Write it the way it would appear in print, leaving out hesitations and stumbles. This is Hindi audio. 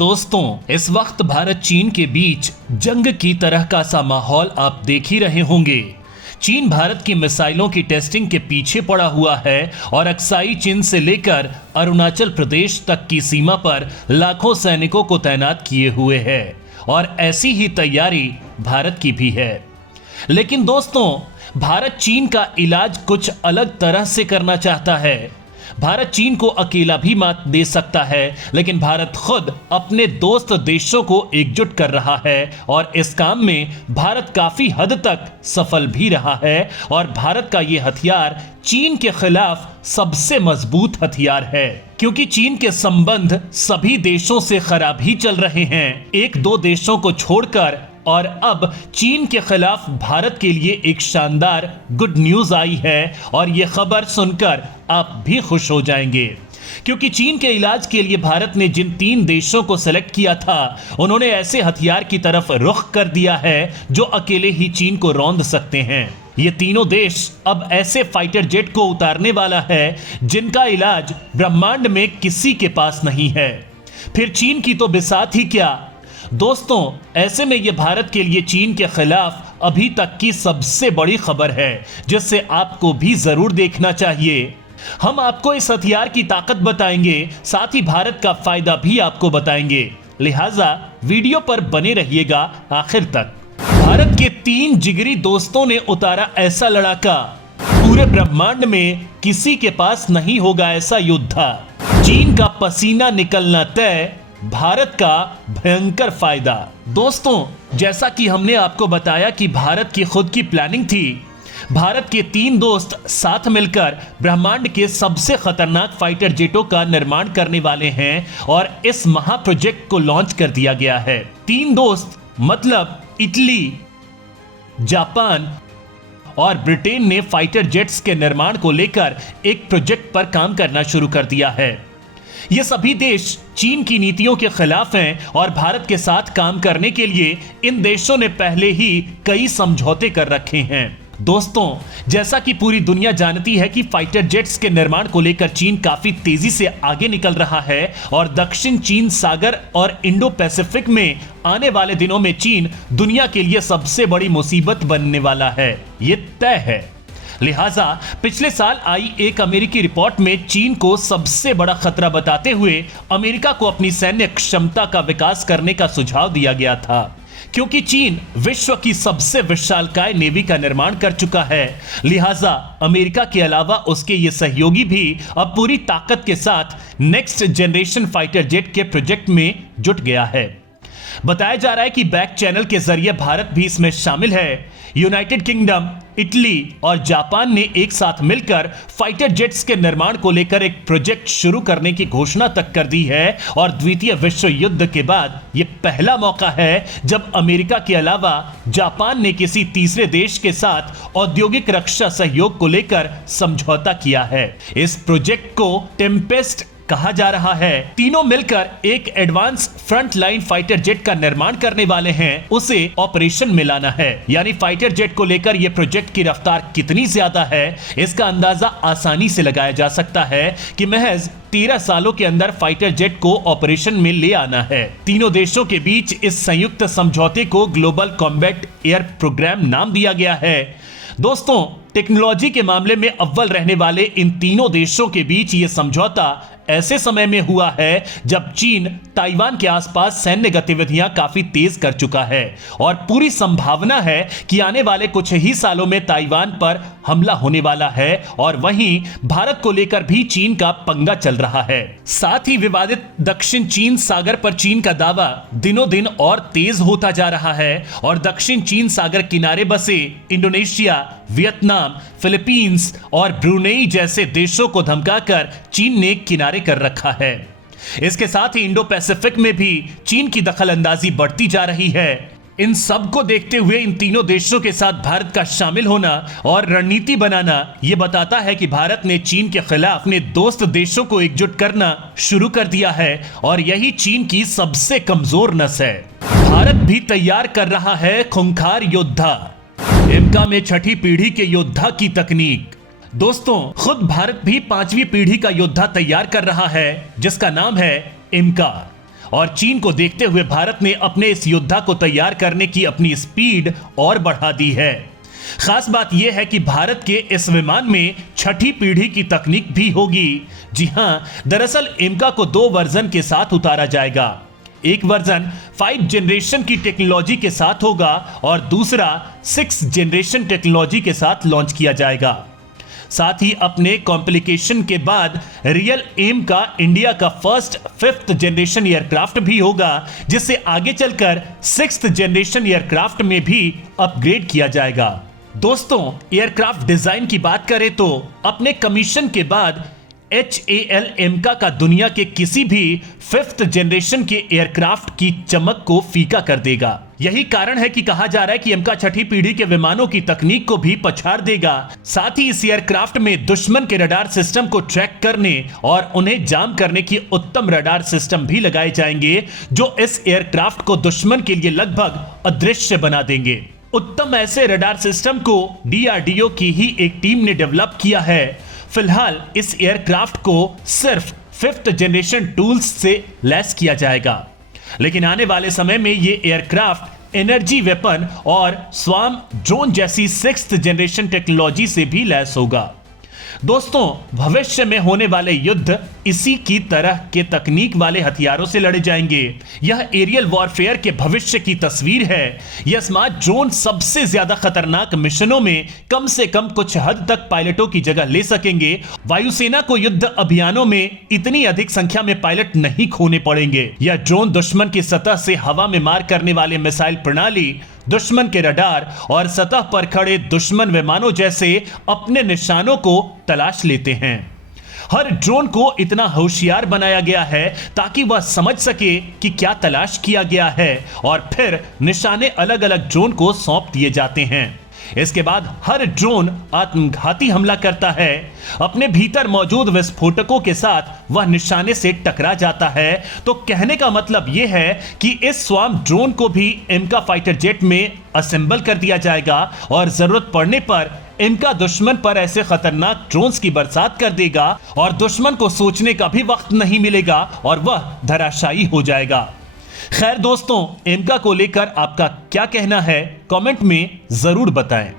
दोस्तों, इस वक्त भारत चीन के बीच जंग की तरह का सा माहौल आप देख ही रहे होंगे। चीन भारत की मिसाइलों की टेस्टिंग के पीछे पड़ा हुआ है और अक्साई चीन से लेकर अरुणाचल प्रदेश तक की सीमा पर लाखों सैनिकों को तैनात किए हुए है और ऐसी ही तैयारी भारत की भी है। लेकिन दोस्तों, भारत चीन का इलाज कुछ अलग तरह से करना चाहता है। भारत चीन को अकेला भी मात दे सकता है, लेकिन भारत खुद अपने दोस्त देशों को एकजुट कर रहा है और इस काम में भारत काफी हद तक सफल भी रहा है और भारत का यह हथियार चीन के खिलाफ सबसे मजबूत हथियार है, क्योंकि चीन के संबंध सभी देशों से खराब ही चल रहे हैं, एक दो देशों को छोड़कर। और अब चीन के खिलाफ भारत के लिए एक शानदार गुड न्यूज आई है और यह खबर सुनकर आप भी खुश हो जाएंगे, क्योंकि चीन के इलाज के लिए भारत ने जिन 3 देशों को सेलेक्ट किया था, उन्होंने ऐसे हथियार की तरफ रुख कर दिया है जो अकेले ही चीन को रौंद सकते हैं। ये तीनों देश अब ऐसे फाइटर जेट को उतारने वाला है जिनका इलाज ब्रह्मांड में किसी के पास नहीं है। फिर चीन की तो बिसात ही क्या। दोस्तों, ऐसे में यह भारत के लिए चीन के खिलाफ अभी तक की सबसे बड़ी खबर है, जिससे आपको भी जरूर देखना चाहिए। हम आपको इस हथियार की ताकत बताएंगे, साथ ही भारत का फायदा भी आपको बताएंगे, लिहाजा वीडियो पर बने रहिएगा आखिर तक। भारत के 3 जिगरी दोस्तों ने उतारा ऐसा लड़ाका, पूरे ब्रह्मांड में किसी के पास नहीं होगा ऐसा योद्धा। चीन का पसीना निकलना तय, भारत का भयंकर फायदा। दोस्तों, जैसा कि हमने आपको बताया कि भारत की खुद की प्लानिंग थी, भारत के 3 दोस्त साथ मिलकर ब्रह्मांड के सबसे खतरनाक फाइटर जेटों का निर्माण करने वाले हैं और इस महा प्रोजेक्ट को लॉन्च कर दिया गया है। 3 दोस्त मतलब इटली, जापान और ब्रिटेन ने फाइटर जेट्स के निर्माण को लेकर एक प्रोजेक्ट पर काम करना शुरू कर दिया है। ये सभी देश चीन की नीतियों के खिलाफ हैं और भारत के साथ काम करने के लिए इन देशों ने पहले ही कई समझौते कर रखे हैं। दोस्तों, जैसा कि पूरी दुनिया जानती है कि फाइटर जेट्स के निर्माण को लेकर चीन काफी तेजी से आगे निकल रहा है और दक्षिण चीन सागर और इंडो पैसिफिक में आने वाले दिनों में चीन दुनिया के लिए सबसे बड़ी मुसीबत बनने वाला है, ये तय है। लिहाजा पिछले साल आई एक अमेरिकी रिपोर्ट में चीन को सबसे बड़ा खतरा बताते हुए अमेरिका को अपनी सैन्य क्षमता का विकास करने का सुझाव दिया गया था, क्योंकि चीन विश्व की सबसे विशालकाय नेवी का निर्माण कर चुका है। लिहाजा अमेरिका के अलावा उसके ये सहयोगी भी अब पूरी ताकत के साथ नेक्स्ट जनरेशन फाइटर जेट के प्रोजेक्ट में जुट गया है। बताया जा रहा है कि बैक चैनल के जरिए भारत भी इसमें शामिल है। यूनाइटेड किंगडम, इटली और जापान ने एक साथ मिलकर फाइटर जेट्स के निर्माण को लेकर एक प्रोजेक्ट शुरू करने की घोषणा तक कर दी है और द्वितीय विश्व युद्ध के बाद यह पहला मौका है जब अमेरिका के अलावा जापान ने किसी तीसरे देश के साथ औद्योगिक रक्षा सहयोग को लेकर समझौता किया है। इस प्रोजेक्ट को टेम्पेस्ट कहा जा रहा है। तीनों मिलकर एक advance front line fighter jet का निर्माण करने वाले हैं, उसे ऑपरेशन में लाना है। यानी फाइटर जेट को लेकर यह प्रोजेक्ट की रफ्तार कितनी ज्यादा है, इसका अंदाजा आसानी से लगाया जा सकता है कि महज 13 सालों के अंदर फाइटर जेट को ऑपरेशन में ले आना है। तीनों देशों के बीच इस संयुक्त समझौते को ग्लोबल कॉम्बैट एयर प्रोग्राम नाम दिया गया है। दोस्तों, टेक्नोलॉजी के मामले में अव्वल रहने वाले इन तीनों देशों के बीच यह समझौता ऐसे समय में हुआ है जब चीन ताइवान के आसपास सैन्य गतिविधियां काफी तेज कर चुका है और पूरी संभावना है कि आने वाले कुछ ही सालों में ताइवान पर हमला होने वाला है और वहीं भारत को लेकर भी चीन का पंगा चल रहा है। साथ ही विवादित दक्षिण चीन सागर पर चीन का दावा दिनों दिन और तेज होता जा रहा है और दक्षिण चीन सागर किनारे बसे इंडोनेशिया, वियतनाम, फिलीपींस और ब्रुनेई जैसे देशों को धमकाकर चीन ने किनारे कर रखा है। इसके साथ ही इंडो पैसिफिक में भी चीन की दखलंदाजी बढ़ती जा रही है। इन सब को देखते हुए इन तीनों देशों के साथ भारत का शामिल होना और रणनीति बनाना यह बताता है कि भारत ने चीन के खिलाफ अपने दोस्त देशों को एकजुट करना शुरू कर दिया है और यही चीन की सबसे कमजोर नस है। भारत भी तैयार कर रहा है खूंखार योद्धा, इम्का में 6ठी पीढ़ी के योद्धा की तकनीक। दोस्तों, खुद भारत भी 5वीं पीढ़ी का योद्धा तैयार कर रहा है जिसका नाम है इम्का और चीन को देखते हुए भारत ने अपने इस योद्धा को तैयार करने की अपनी स्पीड और बढ़ा दी है। खास बात यह है कि भारत के इस विमान में 6ठी पीढ़ी की तकनीक भी होगी। जी हां, दरअसल एमका को 2 वर्जन के साथ उतारा जाएगा। एक वर्जन 5 जनरेशन की टेक्नोलॉजी के साथ होगा और दूसरा 6 जनरेशन टेक्नोलॉजी के साथ लॉन्च किया जाएगा। साथ ही अपने कॉम्प्लिकेशन के बाद रियल एम का इंडिया का फर्स्ट 5th जनरेशन एयरक्राफ्ट भी होगा, जिससे आगे चलकर 6th जनरेशन एयरक्राफ्ट में भी अपग्रेड किया जाएगा। दोस्तों, एयरक्राफ्ट डिजाइन की बात करें तो अपने कमीशन के बाद HAL एमका का दुनिया के किसी भी 5th जनरेशन के एयरक्राफ्ट की चमक को फीका कर देगा। यही कारण है कि कहा जा रहा है कि एमका 6ठी पीढ़ी के विमानों की तकनीक को भी पछाड़ देगा। साथ ही इस एयरक्राफ्ट में दुश्मन के रडार सिस्टम को ट्रैक करने और उन्हें जाम करने की उत्तम रडार सिस्टम भी लगाए जाएंगे, जो इस एयरक्राफ्ट को दुश्मन के लिए लगभग अदृश्य बना देंगे। उत्तम ऐसे रडार सिस्टम को DRDO की ही एक टीम ने डेवलप किया है। फिलहाल इस एयरक्राफ्ट को सिर्फ 5th जनरेशन टूल्स से लैस किया जाएगा, लेकिन आने वाले समय में ये एयरक्राफ्ट एनर्जी वेपन और स्वार्म ड्रोन जैसी 6th जनरेशन टेक्नोलॉजी से भी लैस होगा। दोस्तों, भविष्य में होने वाले युद्ध इसी की तरह के तकनीक वाले हथियारों से लड़े जाएंगे। यह एरियल वॉरफेयर के भविष्य की तस्वीर है। यह स्मार्ट ड्रोन सबसे ज्यादा खतरनाक मिशनों में कम से कम कुछ हद तक पायलटों की जगह ले सकेंगे। वायुसेना को युद्ध अभियानों में इतनी अधिक संख्या में पायलट नहीं खोने पड़ेंगे। यह ड्रोन दुश्मन की सतह से हवा में मार करने वाले मिसाइल प्रणाली, दुश्मन के रडार और सतह पर खड़े दुश्मन विमानों जैसे अपने निशानों को तलाश लेते हैं। हर ड्रोन को इतना होशियार बनाया गया है ताकि वह समझ सके कि क्या तलाश किया गया है और फिर निशाने अलग अलग ड्रोन को सौंप दिए जाते हैं। इसके बाद हर ड्रोन आत्मघाती हमला करता है। अपने भीतर मौजूद विस्फोटकों के साथ वह निशाने से टकरा जाता है। तो कहने का मतलब यह है कि इस स्वार्म ड्रोन को भी एमका फाइटर जेट में असेंबल कर दिया जाएगा और जरूरत पड़ने पर एमका दुश्मन पर ऐसे खतरनाक ड्रोन्स की बरसात कर देगा और दुश्मन को सोचने का भी वक्त नहीं मिलेगा और वह धराशायी हो जाएगा। खैर दोस्तों, एमका को लेकर आपका क्या कहना है, कमेंट में जरूर बताएं।